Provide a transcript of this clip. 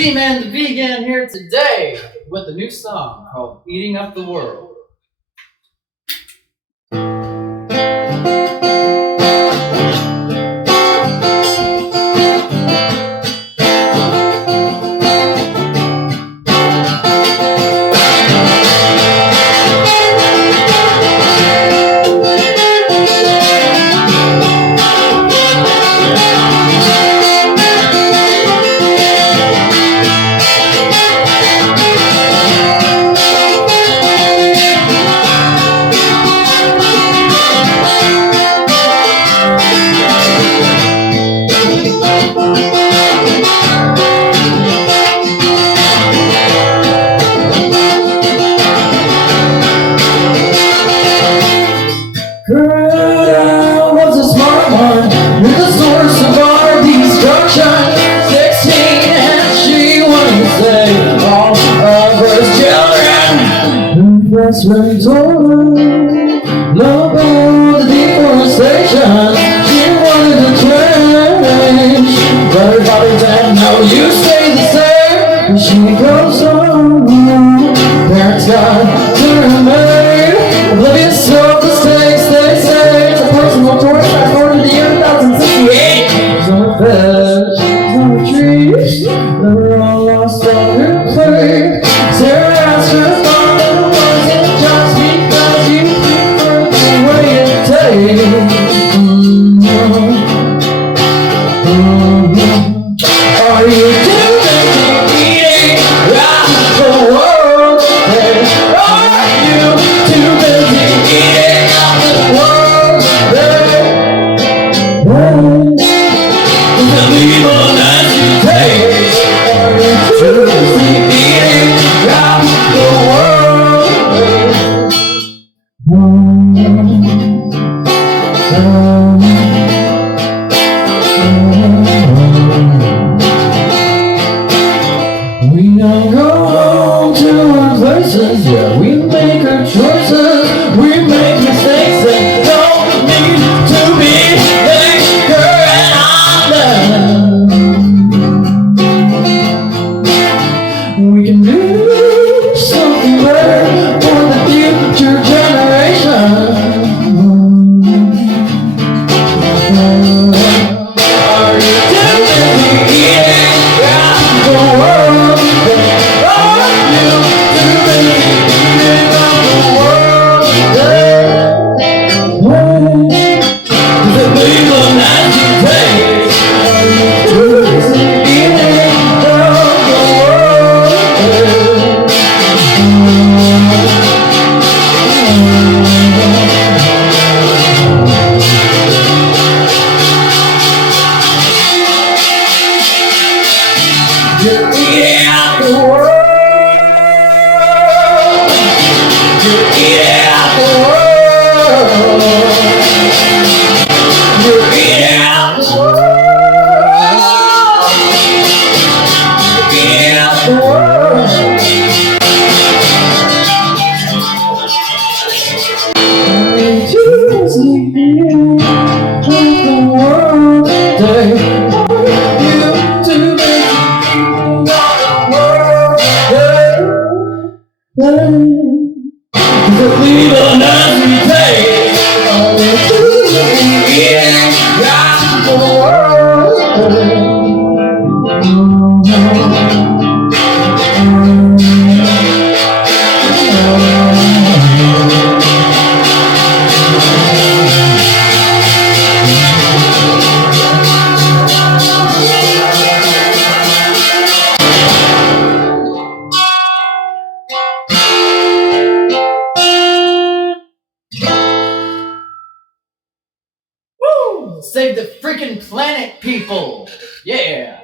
ZmanTheVegan here today with a new song called Eating Up the World. Girl was a smart one, with the source of our destruction. 16 and she wanted to save all of her children. That's when he told her, love about the deforestation. She wanted to change, but her body said, no, you stay the same. And she goes on, parents got to remain oblivious of the stakes. They say it's a personal choice. Fast forward to the year 2068. There's no fish, no trees, they were all lost on their plate. Sarah asked her father, was it just because you prefer the way it tastes? Are you too busy eating out the world? Are you too busy eating out the world? The people that you take. Are you too busy eating out the world? We don't go home to our places, yeah, we make our choices, we make mistakes that don't need to be linger and we can do something better for the future generation. Are you too busy eating out the world? Are you too busy eating out the world? The people that you take. Are you too busy eating out the world? You're eating out the world. You're eating out the world. You're eating out the world. You're eating out the world. You're too busy eating out the world. Are you too busy eating out the world? The people that we take. Are you too busy eating out the world? Woo! Save the freaking planet, people! Yeah!